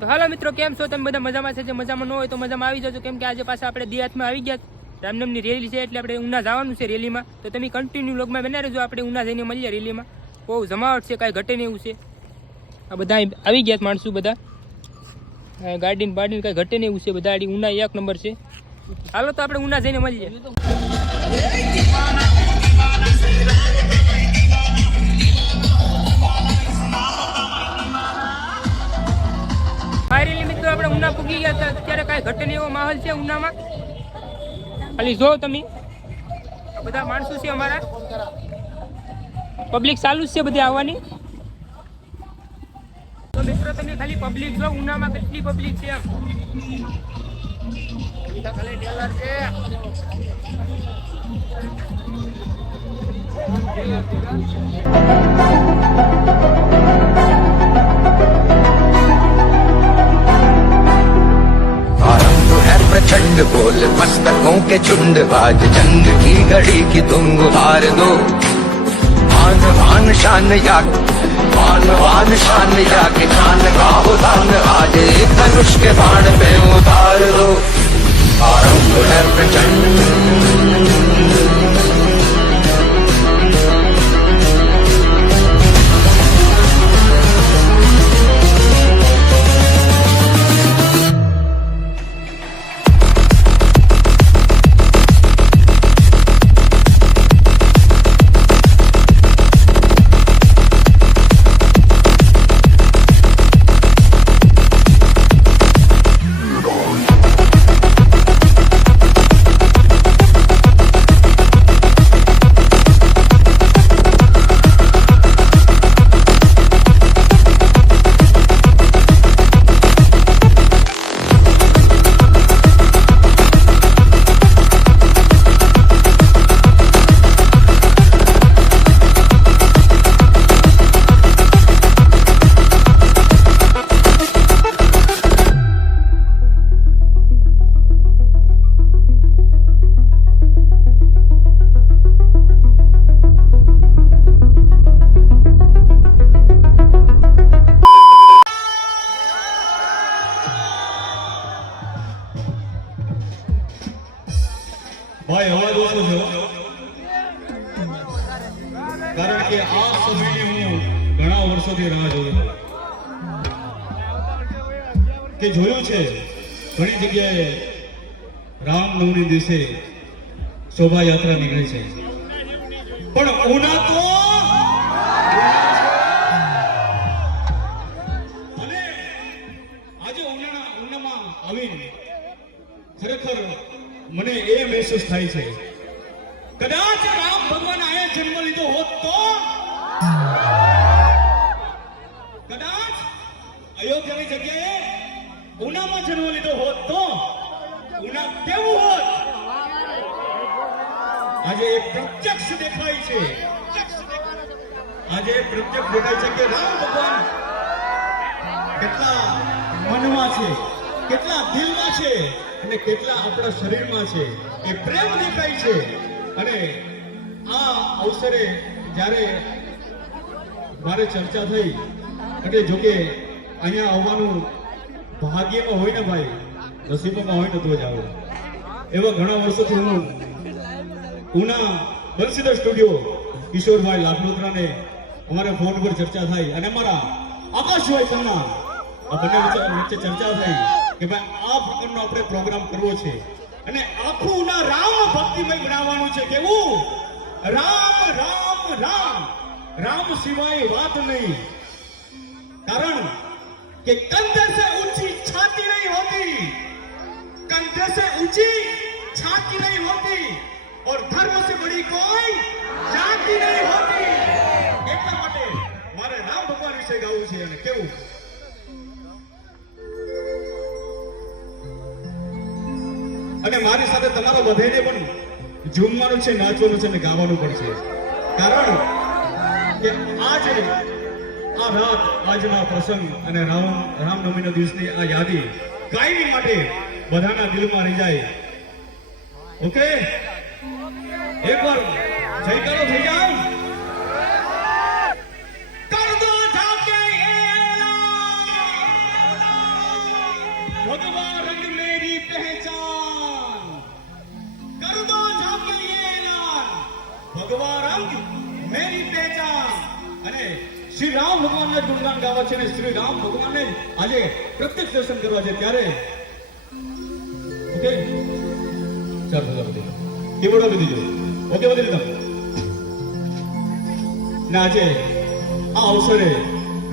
તો હાલો મિત્રો, કેમ છો તમે બધા? મજામાં છે? જે મજામાં ન હોય તો મજામાં આવી જજો, કેમ કે આજે પાછા આપણે દિયાતમાં આવી ગયા. રામનામની રેલી છે એટલે આપણે ઉના જવાનું છે રેલીમાં. તો તમે કન્ટિન્યુ લોગમાં બના રહેજો, આપણે ઉના જઈને મળીએ રેલીમાં. બહુ જમાવટ છે, કાંઈ ઘટે નહીં એવું છે. આ બધા આવી ગયા માણસો, બધા ગાડીને બાડીને કાંઈ ઘટે નહીં એવું છે. બધા ઉના 1 નંબર છે. હાલો તો આપણે ઉના જઈને મળીએ. ફાઇનલી મિત્રો આપણે ઉના પૂગી ગયા હતા. અત્યારે કાંઈ ઘટે નહીં એવો માહોલ છે ઉનામાં. ખાલી જો તમે, બધા માણસો છે અમારા, પબ્લિક ચાલુ જ છે બધી આવવાની. તો મિત્રો તમે ખાલી પબ્લિક જો, ઉનામાં કેટલી પબ્લિક છે એમ. ખાલી ટેલર છે. प्रचंड बोल मस्तकों के झुंड बाज जंग की घड़ी की तुम गुहार दो मान वान शान या के खान का उदान आज एक धनुष के बाण पे उतार दो आरंभ है प्रचंड ભાઈ અવાજ ઓછો છે, કારણ કે આ સમયની હું ઘણા વર્ષોથી રાહ જોઉં કે જોયું છે ઘણી જગ્યાએ રામનવમી દિવસે શોભાયાત્રા નીકળે છે, પણ ઉના તો અને આજે ઉનામાં આવીને ખરેખર મને એ મહેસૂસ થાય છે, કદાચ રામ ભગવાન આયા જન્મ લીધો હોત તો, કદાચ અયોધ્યાની જગ્યાએ ઉનામાં જન્મ લીધો હોત તો ઉના કેવું હોત? આજે પ્રત્યક્ષ દેખાય છે, આજે પ્રત્યક્ષ દેખાય છે કે રામ ભગવાન કેટલા મનમાં છે, કેટલા દિલમાં છે અને કેટલા આપણા શરીરમાં છે, એ પ્રેમ દેખાય છે. અને આ અવસરે જ્યારે મારે ચર્ચા થઈ, એટલે જોકે અહીંયા આવવાનું ભાગ્યમાં હોય ને ભાઈ, નસીબમાં હોય ને તો જ આવે. એવા ઘણા વર્ષોથી હું ઉના બંસીધર સ્ટુડિયો કિશોરભાઈ લાખનોત્રાને અમારે ફોન પર ચર્ચા થઈ અને અમારા આકાશભાઈ શર્મા આ બંને વચ્ચે ચર્ચા થઈ કે ભાઈ આ પ્રકારનો આપણે પ્રોગ્રામ કરવો છે અને આખું ના રામ ભક્તિમય બનાવવાનું છે. કેવું? રામ રામ રામ, રામ સિવાય વાત નહીં. કારણ કે કંધે સે ઊંચી છાતી નહીં હોતી, कंधे से ऊंची छाती नहीं होती और धर्म से बड़ी कोई जाति नहीं होती. એટલા માટે મારે રામ ભગવાન વિશે ગાવું છે. અને કેવું? અને મારી સાથે તમારો બધાને પણ ઝૂમવાનું છે, નાચવાનું છે અને ગાવાનું પણ છે. કારણ કે આજે આ રાત, આજના પ્રસંગ અને રામનવમીના દિવસની આ યાદી કાયમી માટે બધાના દિલમાં રહી જાય. ઓકે, એકવાર જયકારો થઈ જાવ. કર દો જાકે भगवा रंग मेरी पहचान कर दो जाके ये ऐलान भगवा रंग मेरी पहचान અને શ્રી રામ ભગવાનના ગુણગાન ગાવા છે ને શ્રી રામ ભગવાનને આજે પ્રત્યક્ષ દર્શન કરવા છે ત્યારે ઓકે ચાલો ચાલો કીબોર્ડ આપી દીજો ઓકે બધી રીતે ને આજે આ અવસરે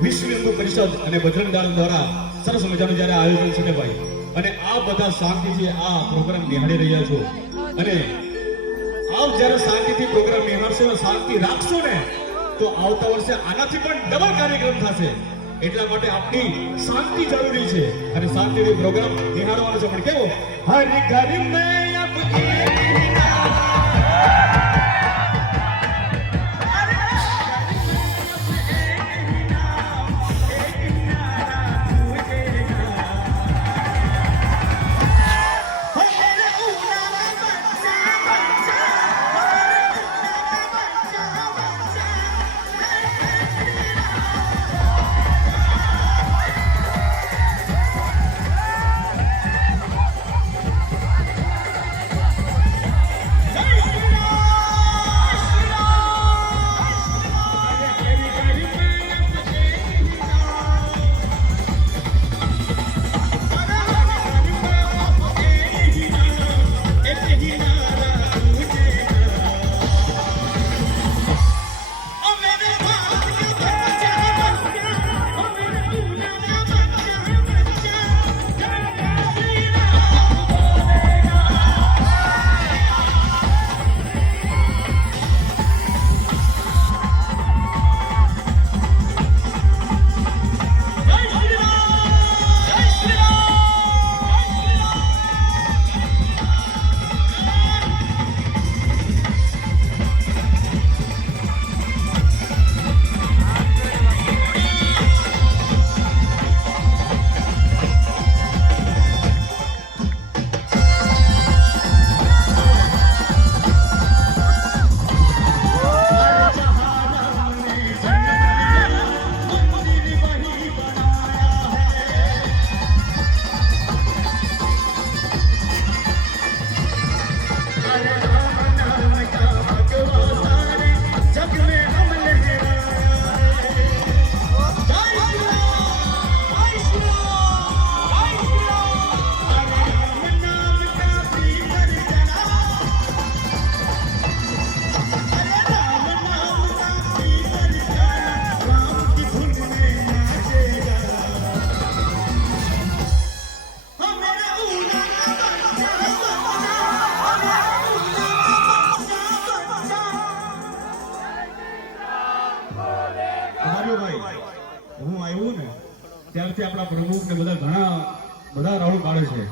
વિશ્વ હિન્દુ પરિષદ અને બજરંગ દળ દ્વારા સરસ મજાનું જ્યારે આયોજન છે ને ભાઈ અને આ બધા શાંતિથી આ પ્રોગ્રામ નિહાળી રહ્યા છો અને આપ જ્યારે શાંતિથી પ્રોગ્રામ નિહાળશો ને શાંતિ રાખશો ને તો આવતા વર્ષે આનાથી પણ ડબલ કાર્યક્રમ થશે એટલા માટે આપની શાંતિ જરૂરી છે અને શાંતિથી પ્રોગ્રામ નિહાળવાનો છે પણ કેવો હર ઘર મેં અબ ત્યારથી આપણા પ્રમુખ ને બધા રાહુલ પાડે છે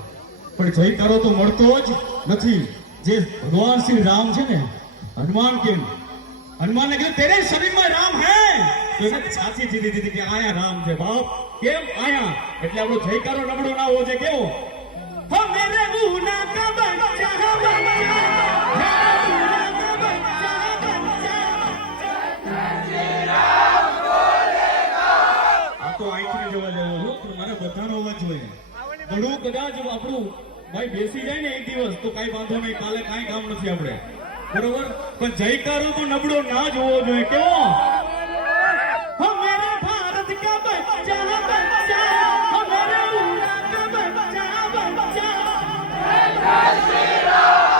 પણ જયકારો તો મળતો જ નથી જે ભગવાન શ્રી રામ છે ને હનુમાન હનુમાનને કીધું તેરે શરીરમાં રામ હે તો એને છાતી જીતી દીધી કે આયા રામ છે બાપ કેમ આયા એટલે આપણો જયકારો નબળો ના હોવો છે કેવો હો મેરે ઉના કા બચ્ચા બધાનો અવાજ જોઈએ ઘણું કદાચ આપણું ભાઈ બેસી જાય ને એક દિવસ તો કઈ વાંધો નહીં કાલે કઈ કામ નથી આપણે બરોબર પણ જયકારો તો નબળો ના જ હોવો જોઈએ કેવો હો મેરા ભારત કા બચ્ચા બચ્ચા હો મેરા ઉના કા બચ્ચા બચ્ચા શ્રી રામ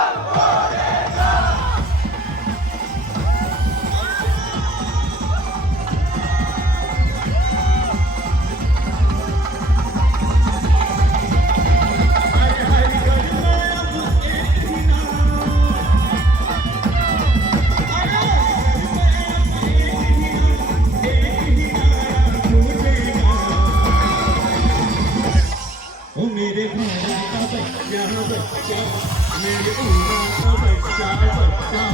બોલેગા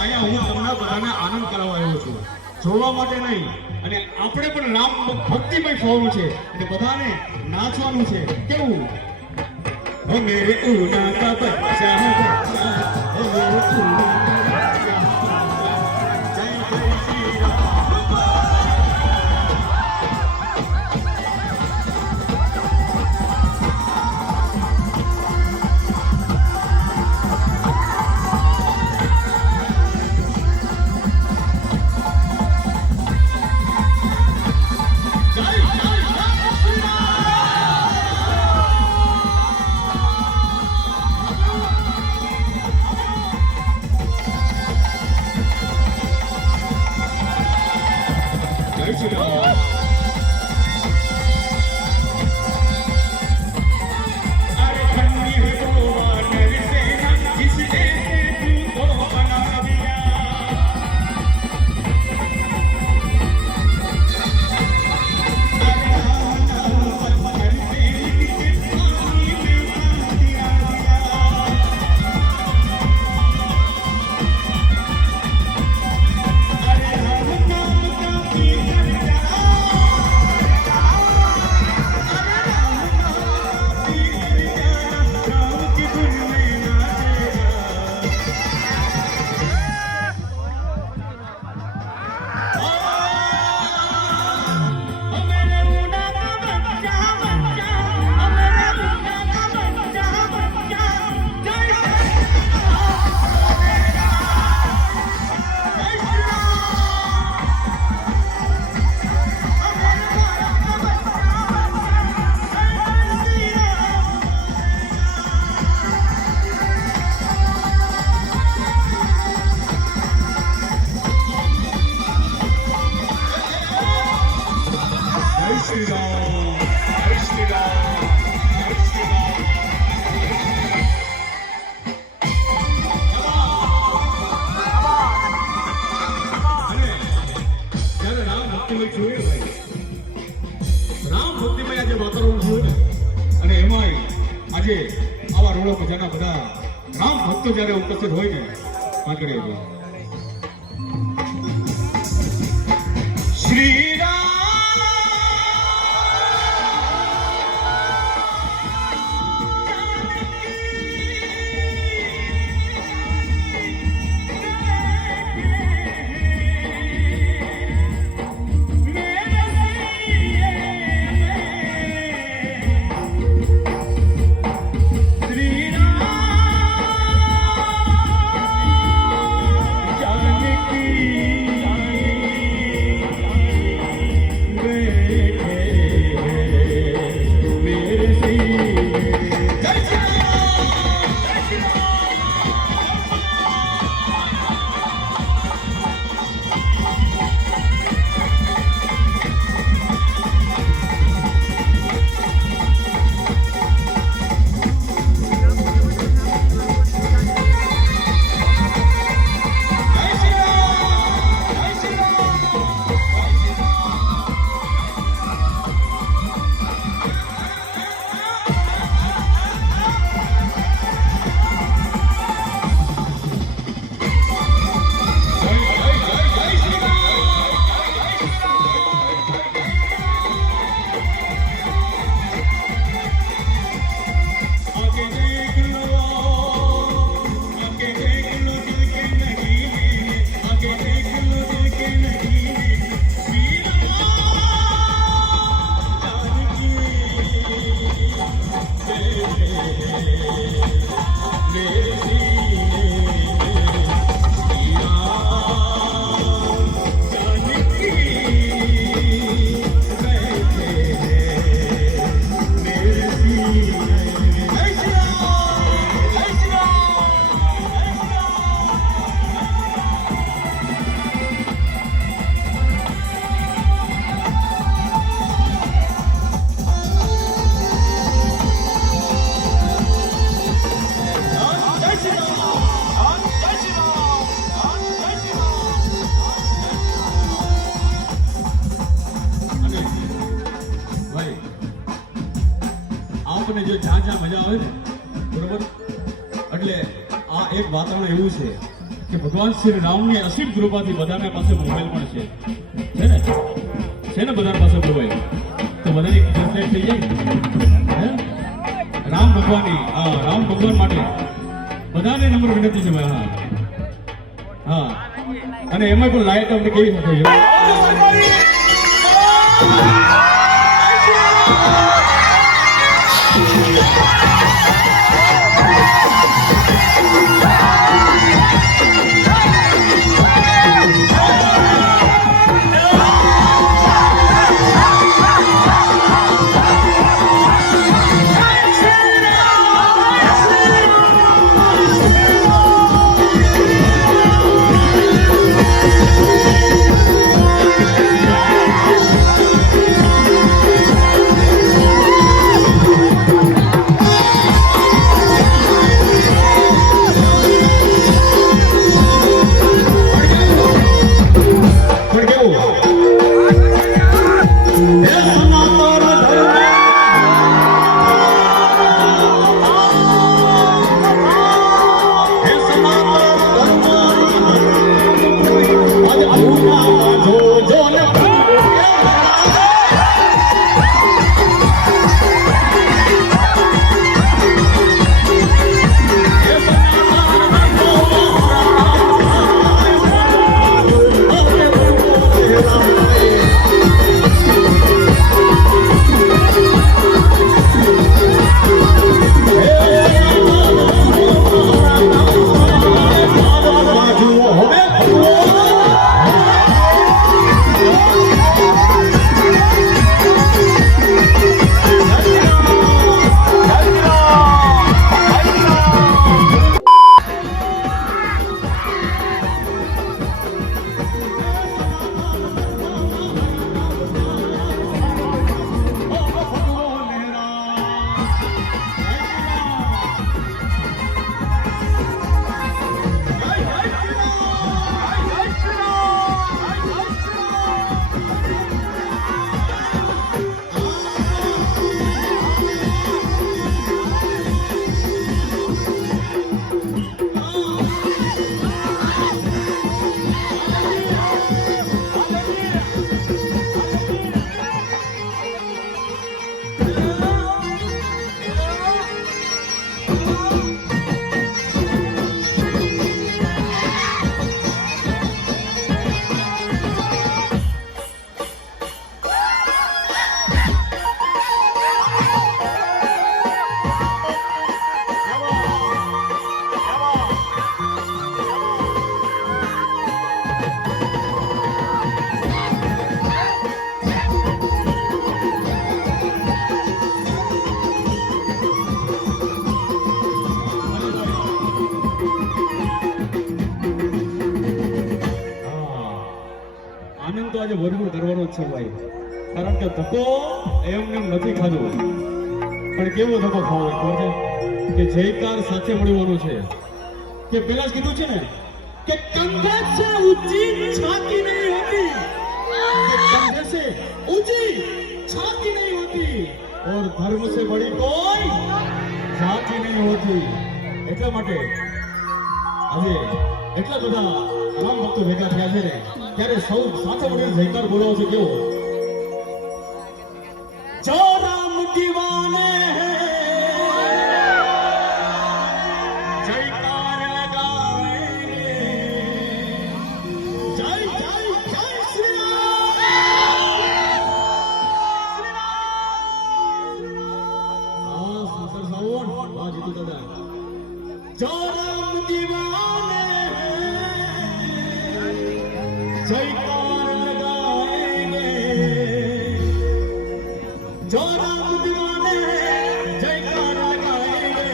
અહીંયા હું તમને બધાને આનંદ કરાવવા આવ્યો છું જોવા માટે નહીં અને આપણે પણ રામ ભક્તિમય થવાનું છે અને બધાને નાચવાનું છે કેવું ઓ મેરે ઉના કા બચ્ચા બચ્ચા ઓ મેરે ઉના કા બચ્ચા જય જય શ્રી રામ છે આવા રોડો મજાના બધા રામ ભક્તો જ્યારે ઉપસ્થિત હોય ને આગળ શ્રી આપણને જો જ્યાં જ્યાં મજા આવે ને બરોબર એટલે આ એક વાતાવરણ એવું છે કે ભગવાન શ્રી રામની અસીમ કૃપાથી બધાના પાસે મોબાઈલ પણ છે ને બધાના પાસે મોબાઈલ તો બધાની ફેસિલિટી થઈ જાય હે રામ ભગવાન માટે બધાને નમ્ર વિનંતી છે ભાઈ હા અને એમાં પણ લાઈટ આપણે કેવી થશે મજબૂર કરવાનો જ છે ભાઈ, કારણ કે ધક્કો એમને એમ નથી ખાધો. પણ કેવો ધક્કો ખાવો ખબર છે કે જયકાર સાથે મળવાનું છે. કે પેલા જ કીધું છે ને કે કંધે સે ઊંચી છાતી નહીં હોતી, कंधे से ऊंची छाती नहीं होती और धर्म से बड़ी कोई जाति नहीं होती. એટલા માટે આજે એટલા બધા રામ ભક્તો ભેગા થયા છે ને ત્યારે સૌ સાથે મળીને જયકાર બોલાવો છે. કેવો જો રામ દીવાને જયકાર લગાવેંગે, જય જય જય શ્રી રામ. સુંદર સાવન વાહ જીતુ દાદા. જો રામ દીવાને જયકાર લગાએંગે, જો રામ દીવાને જયકાર લગાएंगे,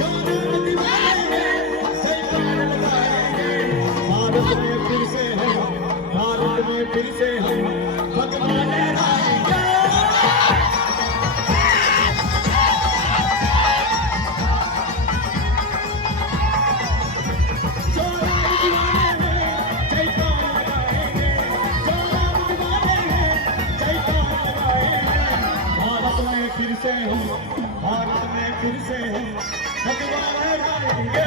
જો રામ દીवाने जयकार लगाएंगे. भारत में फिर से हम, भारत में फिर से हम भगवान आएंगे. जो राम दीवाने जयकार लगाएंगे, जो राम दीवाने जयकार लगाएंगे. भारत में फिर से हम, भारत में फिर से हम भगवान आएंगे.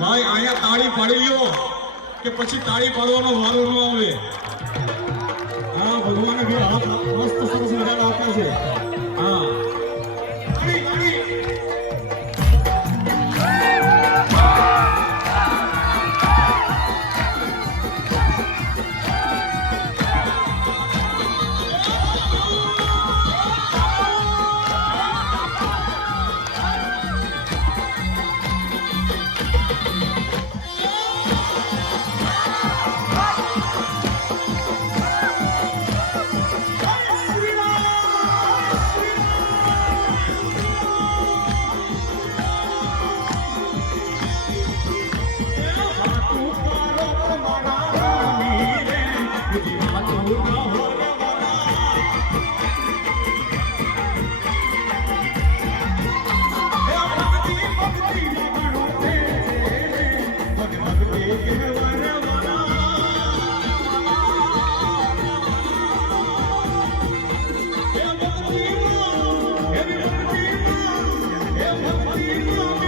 ભાઈ અહીંયા તાળી પાડી લ્યો કે પછી તાળી પાડવાનો વારો ન આવે. હા ભગવાને બે હાથ મસ્ત સરસ મજાના આપ્યા છે. હા તાળી તાળી. ભક્તિ